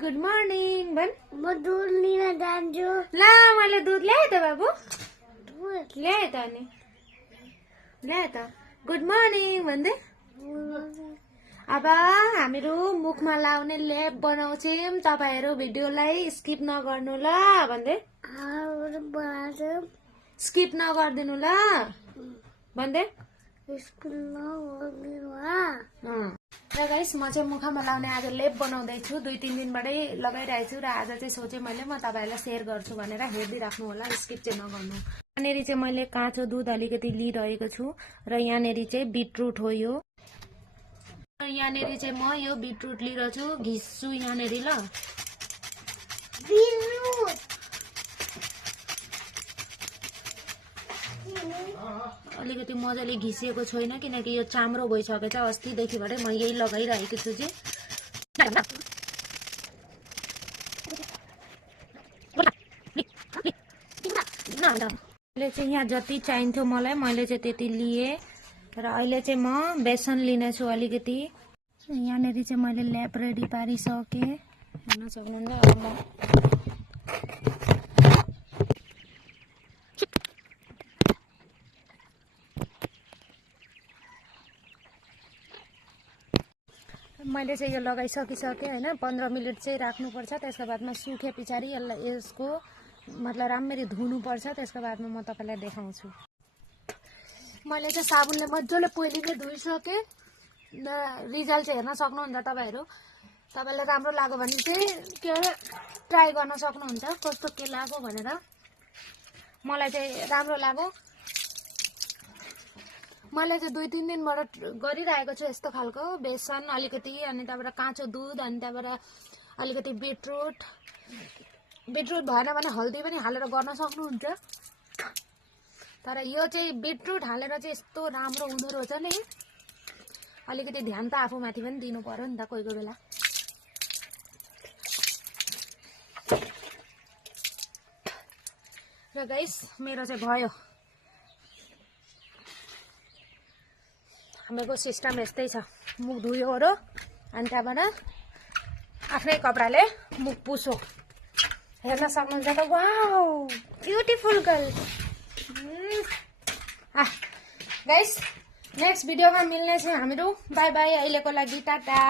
Good morning भन। म दुध लिन जान्छु। ला मैले दुध ल्याए त बाबु, ल्याए त अनि ल्याए त। गुड मर्निङ भन्दै अब हामीहरू मुखमा लाउने लेप बनाउँछौँ। तपाईहरु भिडियोलाई स्किप नगर्नु ल भन्दै, स्किप नगर्दिनु ल भन्दै। र गाइस म चाहिँ मुखमा लाउने आज लेप बनाउँदैछु। 2-3 दिनबाटै लगाइरहेछु र आज चाहिँ सोचे मैले म तपाईहरुलाई शेयर गर्छु भनेर हेर्दिराख्नु होला, स्किप चाहिँ नगर्नु। यहाँनेरि चाहिँ मैले काँचो दुध अलिकति लिइरहेको छु र यहाँनेरि चाहिँ बिटरुट हो यो। यहाँनेरि चाहिँ म यो बिटरुट लिइरहेको छु, घिस्छु यहाँनेरि ल। अलिकति मजाले घिसिएको छैन किनकि यो चाम्रो भइसकेछ। अस्तिदेखिबाटै म यही लगाइरहेको छु चाहिँ। अहिले चाहिँ यहाँ जति चाहिन्थ्यो मलाई मैले चाहिँ त्यति लिएँ र अहिले चाहिँ म बेसन लिनेछु अलिकति। यहाँनेरि चाहिँ मैले ल्याप रेडी पारिसकेँ, हेर्न सक्नुहुन्छ। अब मैले चाहिँ यो लगाइसकिसकेँ हैन। 15 मिनट चाहिँ राख्नुपर्छ। त्यसको बादमा सुखे पछाडि यसको मतलब राम्ररी धुनुपर्छ। त्यसको बादमा म तपाईलाई देखाउँछु। मैले चाहिँ साबुनले मजाले पहिले नै धोइसकेँ। रिजल्ट चाहिँ हेर्न सक्नुहुन्छ तपाईहरु। तपाईलाई राम्रो लाग्यो भने चाहिँ के ट्राई गर्न सक्नुहुन्छ कस्तो के लाग्यो भनेर। मलाई चाहिँ राम्रो लाग्यो। मैले चाहिँ 2-3 दिनबाट गरिरहेको छु यस्तो खालको। बेसन अलिकति अनि त्यहाँबाट काँचो दुध अनि त्यहाँबाट अलिकति बिटरुट भएन भने हल्दी पनि हालेर गर्न सक्नुहुन्छ। तर यो चाहिँ बिटरुट हालेर चाहिँ यस्तो राम्रो हुँदो रहेछ नि। अलिकति ध्यान त आफूमाथि पनि दिनु पर्यो नि त कोही कोही बेला। र गाइस मेरो चाहिँ भयो। हाम्रो सिस्टम यस्तै छ। मुख धुयोरो अनि त्यहाँबाट आफ्नै कपडाले मुख पुसो। हेर्न सक्नुहुन्छ त। Wow beautiful girl. Guys next भिडियोमा मिल्ने छौँ हामीहरू। By by. अहिलेको लागि टाटा।